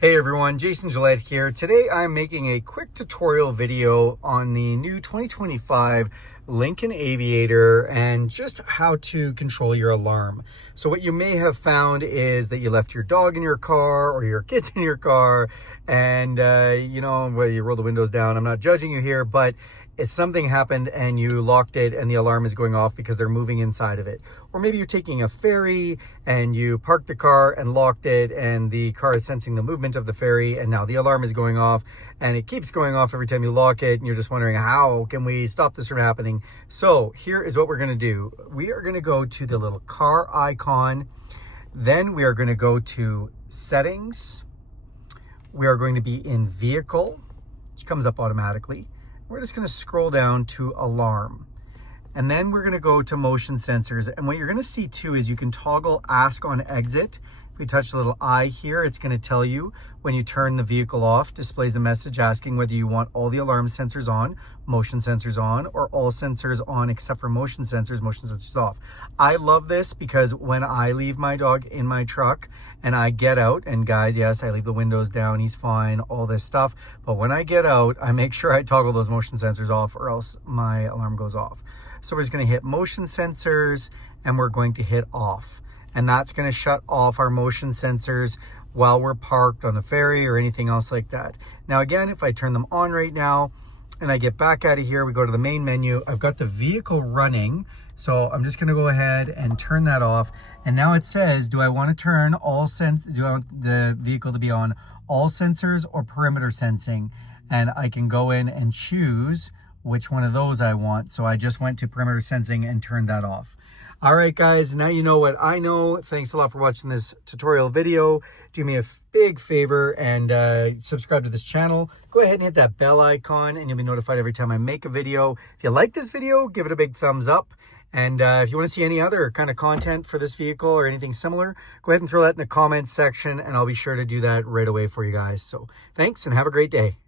Hey everyone, Jason Gillette here. Today I'm making a quick tutorial video on the new 2025 Lincoln Aviator and just how to control your alarm. So what you may have found is that you left your dog in your car or your kids in your car and well, you roll the windows down. I'm not judging you here, but it's something happened and you locked it and the alarm is going off because they're moving inside of it. Or maybe you're taking a ferry and you parked the car and locked it and the car is sensing the movement of the ferry and now the alarm is going off and it keeps going off every time you lock it and you're just wondering, how can we stop this from happening? So here is what we're gonna do. We are gonna go to the little car icon. Then we are gonna go to settings. We are going to be in vehicle, which comes up automatically. We're just going to scroll down to alarm. And then we're going to go to motion sensors. And what you're going to see too is you can toggle ask on exit. If we touch the little I here, it's going to tell you when you turn the vehicle off, displays a message asking whether you want all the alarm sensors on, motion sensors on, or all sensors on except for motion sensors off. I love this because when I leave my dog in my truck and I get out, and guys, yes, I leave the windows down, he's fine, all this stuff. But when I get out, I make sure I toggle those motion sensors off or else my alarm goes off. So we're just going to hit motion sensors and we're going to hit off. And that's going to shut off our motion sensors while we're parked on the ferry or anything else like that. Now, again, if I turn them on right now and I get back out of here, we go to the main menu. I've got the vehicle running. So I'm just going to go ahead and turn that off. And now it says, do I want to turn do I want the vehicle to be on all sensors or perimeter sensing? And I can go in and choose which one of those I want. So I just went to perimeter sensing and turned that off. All right, guys, now you know what I know. Thanks a lot for watching this tutorial video. Do me a big favor and subscribe to this channel. Go ahead and hit that bell icon and you'll be notified every time I make a video. If you like this video, give it a big thumbs up. And if you want to see any other kind of content for this vehicle or anything similar, go ahead and throw that in the comments section and I'll be sure to do that right away for you guys. So thanks and have a great day.